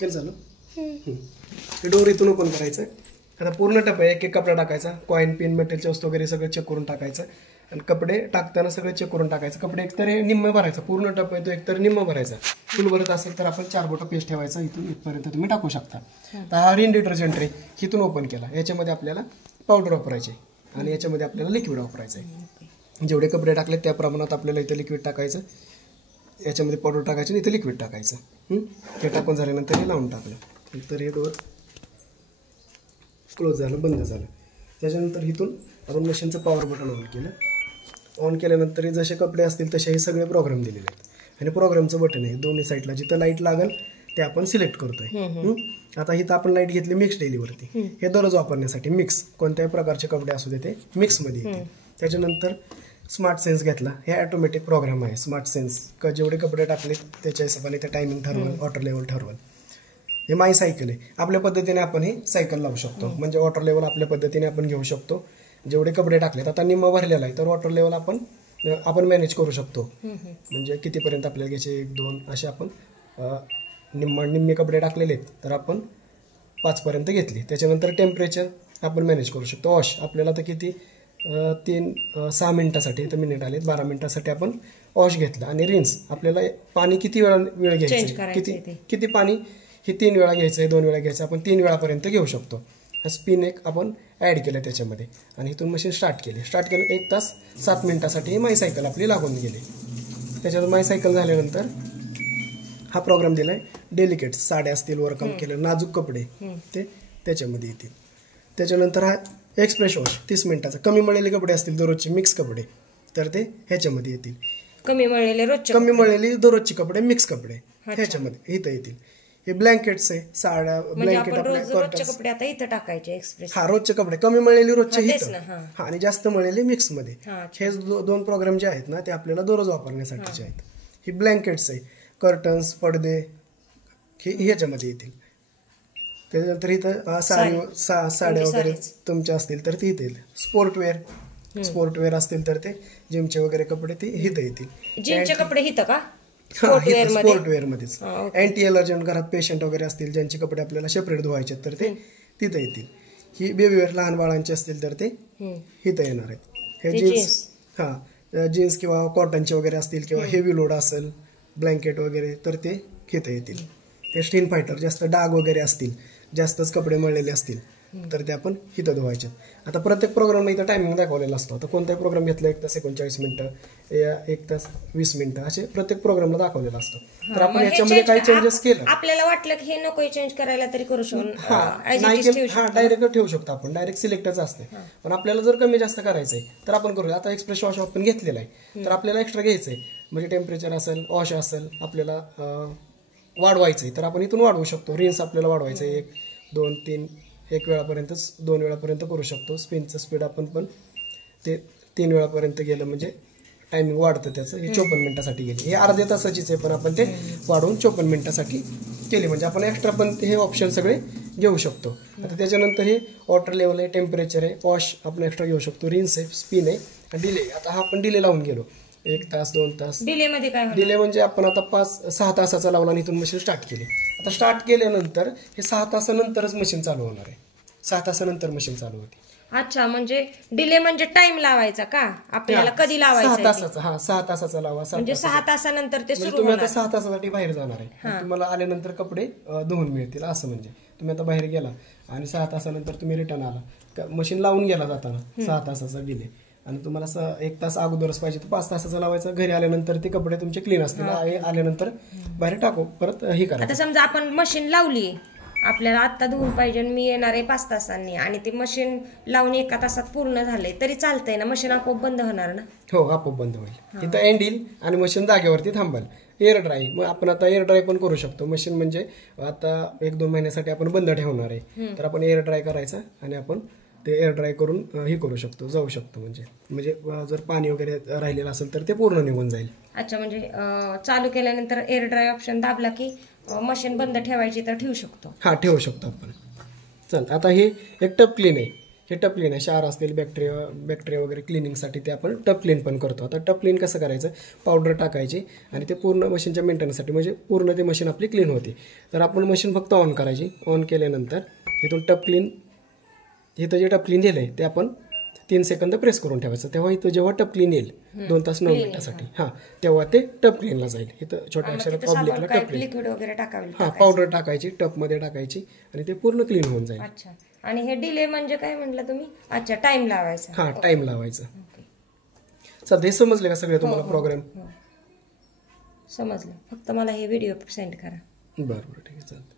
केलं झालं. हे डोर इथून ओपन करायचं. आता पूर्ण टप आहे. एक एक कपडा टाकायचा, कॉईन पिन मेटलचे वस्तू वगैरे सगळं चेक करून टाकायचं आणि कपडे टाकताना सगळं चेक करून टाकायचं. कपडे एकतर हे निम्म भरायचं, पूर्ण टप आहे तो एकतर निम्म भरायचा. फुल भरत असेल तर आपण 4 बोटं पेस्ट ठेवायचा, इथून इथपर्यंत तुम्ही टाकू शकता. तर हा रिन डिटर्जंट आहे, इथून ओपन केला. याच्यामध्ये आपल्याला पावडर वापरायची आणि याच्यामध्ये आपल्याला लिक्विड वापरायचं आहे. जेवढे कपडे टाकले त्या प्रमाणात आपल्याला इथं लिक्विड टाकायचं, याच्यामध्ये पावडर टाकायची आणि इथं लिक्विड टाकायचं. हे टाकून झाल्यानंतर हे लावून टाकलं तर हे डोअर क्लोज झालं, बंद झालं. त्याच्यानंतर इथून आपण मशीनचं पॉवर बटन ऑन केलं. ऑन केल्यानंतर हे जसे कपडे असतील तसे हे सगळे प्रोग्राम दिलेले आहेत आणि प्रोग्रामचं बटन आहे दोन्ही साईडला. जिथं लाईट लागेल ते आपण सिलेक्ट करतोय. आता इथं आपण लाईट घेतली मिक्स डेलीवरती. हे दररोज वापरण्यासाठी मिक्स कोणत्याही प्रकारचे कपडे असू दे ते मिक्समध्ये येते. त्याच्यानंतर स्मार्ट सेन्स घेतला. हे ऑटोमॅटिक प्रोग्राम आहे स्मार्ट सेन्स. जेवढे कपडे टाकले त्याच्या हिशोबाने ते टायमिंग ठरवल, वॉटर लेवल ठरवल. हे माय सायकल आहे. आपल्या पद्धतीने आपण हे सायकल लावू शकतो. म्हणजे वॉटर लेवल आपल्या पद्धतीने आपण घेऊ शकतो. जेवढे कपडे टाकलेत, आता निम्मा भरलेला आहे तर वॉटर लेवल आपण मॅनेज करू शकतो. म्हणजे कितीपर्यंत आपल्याला घ्यायचे, 1 2 असे आपण निम्मे कपडे टाकलेले आहेत तर आपण 5 पर्यंत घेतले. त्याच्यानंतर टेम्परेचर आपण मॅनेज करू शकतो. वॉश आपल्याला तर किती 6 मिनिटासाठी, तर मिनिट आले 12 मिनिटासाठी आपण वॉश घेतला. आणि रिन्स आपल्याला पाणी किती वेळ घ्यायचं, किती पाणी हे 3 वेळा घ्यायचं आहे, 2 वेळा घ्यायचं, आपण 3 वेळापर्यंत घेऊ शकतो. स्पिन एक आपण ॲड केलं त्याच्यामध्ये आणि इथून मशीन स्टार्ट केलं. 1 तास 7 मिनिटासाठी माय सायकल आपली लागून गेली. त्याच्यात माय सायकल झाल्यानंतर हा प्रोग्राम दिला आहे. डेलिकेट साड्या असतील, वर काम केलं, नाजूक कपडे ते त्याच्यामध्ये येतील. त्याच्यानंतर हा एक्सप्रेस वॉश 30 मिनिटाचा. कमी मळलेले कपडे असतील दररोजचे मिक्स कपडे तर ते ह्याच्यामध्ये येतील. कमी मळलेले दररोजचे कपडे मिक्स कपडे ह्याच्यामध्ये इथं येतील. हे ब्लँकेट्स आहे, साड्या, ब्लँकेट कपडे आता इथं टाकायचे एक्सप्रेस. हा रोजचे कपडे, कमी मळलेले रोजचे इथं आणि जास्त मळलेले मिक्स मध्ये. हे 2 प्रोग्राम जे आहेत ना ते आपल्याला दररोज वापरण्यासाठीचे आहेत. ही ब्लँकेट्स आहे, कर्टन्स, पडदे हे ह्याच्यामध्ये येतील. त्याच्यानंतर इथं साड्या वगैरे तुमच्या असतील तर ते इथे येईल. स्पोर्टवेअर असतील तर ते जिमचे वगैरे कपडे ते इथं येतील. जिमचे कपडे इथं का? स्पोर्टवेअर मध्येच. अँटी एलर्जंट घरात पेशंट वगैरे असतील ज्यांचे कपडे आपल्याला सेपरेट धुवायचे तर ते तिथं येतील. ही बेबीवेअर लहान बाळांचे असतील तर ते इथं येणार आहेत. हे जीन्स किंवा कॉटनचे वगैरे असतील किंवा हेवी लोड असेल ब्लँकेट वगैरे तर ते इथं येतील. हे स्किन फायटर जास्त डाग वगैरे असतील, जास्तच कपडे मळलेले असतील तर ते आपण इथं धुवायचे. आता प्रत्येक प्रोग्रामला इथं टायमिंग दाखवलेला असतो. आता कोणताही प्रोग्राम घेतला 1 तास 39 मिनिटं, 1 तास 20 मिनिटं असे प्रत्येक प्रोग्रामला दाखवलेला असतो. तर आपण याच्यामध्ये काही चेंजेस केलं, आपल्याला वाटलं की हे नको चेंज करायला तरी करू शकतो. डायरेक्ट ठेवू शकतो आपण. डायरेक्ट सिलेक्टच असते. पण आपल्याला जर कमी जास्त करायचंय तर आपण करू. आता एक्सप्रेस वॉश आपण घेतलेला आहे तर आपल्याला एक्स्ट्रा घ्यायचंय. म्हणजे टेम्परेचर असेल, वॉश असेल, आपल्याला वाढवायचंय तर आपण इथून वाढवू शकतो. रिन्स आपल्याला वाढवायचं आहे 1 2 3 1 वेळापर्यंतच 2 वेळापर्यंत करू शकतो. स्पिनचं स्पीड आपण पण ते 3 वेळापर्यंत गेलं म्हणजे टायमिंग वाढतं त्याचं. हे 54 मिनिटासाठी गेली. हे अर्ध्या तासाचीच आहे पण आपण ते वाढवून 54 मिनिटासाठी केली. म्हणजे आपण एक्स्ट्रा पण हे ऑप्शन सगळे घेऊ शकतो. आता त्याच्यानंतर हे वॉटर लेवल आहे, टेम्परेचर आहे, वॉश आपण एक्स्ट्रा घेऊ शकतो, रिन्स आहे, स्पिन आहे, डिले. आता हा आपण डिले लावून गेलो 1 तास 2 तास. डिले मध्ये काय? डिले म्हणजे आपण आता 5-6 तासाचा लावला आणि इथून मशीन स्टार्ट केली. आता स्टार्ट केल्यानंतर हे 6 तासानंतरच मशीन चालू होणार आहे. 6 तासानंतर मशीन चालू होती. अच्छा, म्हणजे डिले म्हणजे टाइम लावायचा का आपल्याला? कधी लावायचा? 6 तासाचा. 6 तासाचा लावा. म्हणजे 6 तासानंतर ते सुरू. तुम्ही आता 6 तासासाठी बाहेर जाणार आहे, तुम्हाला आल्यानंतर कपडे धुवून मिळतील असं. म्हणजे तुम्ही आता बाहेर गेला आणि 6 तासानंतर तुम्ही रिटर्न आला, मशीन लावून गेला जाताना 6 तासाचा डिले, आणि तुम्हाला 1 तास अगोदरच पाहिजे तर 5 तासाचा लावायचा. घरी आल्यानंतर ते कपडे तुमचे क्लीन असतील, आल्यानंतर बाहेर टाकू परत हे करा. आता समजा आपण मशीन लावली, आपल्याला आत्ता धुवून पाहिजे, मी येणार आहे 5 तासांनी आणि ते मशीन लावून 1 तासात पूर्ण झाले तरी चालतंय ना? मशीन आपोआप बंद होणार ना? हो, आपोआप बंद होईल. तिथं एंड येईल आणि मशीन जागेवरती थांबेल. एअर ड्राय, मग आपण आता एअर ड्राय पण करू शकतो. मशीन म्हणजे आता 1-2 महिन्यासाठी आपण बंद ठेवणार आहे तर आपण एअर ड्राय करायचा आणि आपण ते एअर ड्राय करून हे करू शकतो, जाऊ शकतो. म्हणजे जर पाणी वगैरे राहिलेलं असेल तर ते पूर्ण निघून जाईल. अच्छा, म्हणजे चालू केल्यानंतर एअर ड्राय ऑप्शन दाबला की मशीन बंद ठेवायची तर ठेवू शकतो. ठेवू शकतो आपण. चल, आता हे एक टप क्लीन आहे. हे टप क्लीन आहे. क्षार असतील, बॅक्टेरिया वगैरे क्लिनिंगसाठी ते आपण टप क्लीन पण करतो. आता टप क्लीन कसं करायचं, पावडर टाकायची आणि ते पूर्ण मशीनच्या मेंटेनन्ससाठी, म्हणजे पूर्ण ते मशीन आपली क्लीन होते. तर आपण मशीन फक्त ऑन करायची. ऑन केल्यानंतर इथून टप क्लीन, इथं जे टप क्लीन दिलं आहे ते आपण 3 सेकंद प्रेस करून ठेवायचं. तेव्हा इथं जेव्हा टप क्लीन येईल 2 तास 9 मिनिटासाठी, हां, तेव्हा ते टप क्लीनला जाईल. इथं छोट्या अक्षरात पब्लिकला टप क्लीन, लिक्विड वगैरे टाकावे. हां, पावडर टाकायची, टपमध्ये टाकायची आणि ते पूर्ण क्लीन होऊन जाईल. अच्छा. आणि हे डिले म्हणजे काय म्हटलं तुम्ही? अच्छा, टाइम लावायचा. हां, टाइम लावायचं. चालतं. हे समजले का सगळे तुम्हाला प्रोग्राम? समजलं. फक्त मला हे व्हिडिओ सेंड करा. बरं ठीक आहे, चालतं.